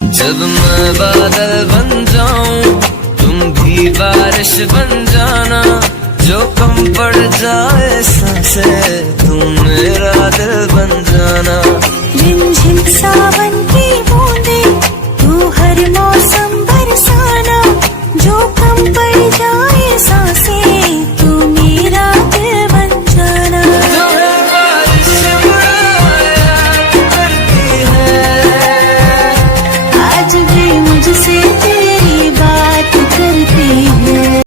जब मैं बादल बन जाऊं तुम भी बारिश बन जाना, जो कम पड़ जाए सांसें तुम मेरा दिल बन जाना। झिन झिन सा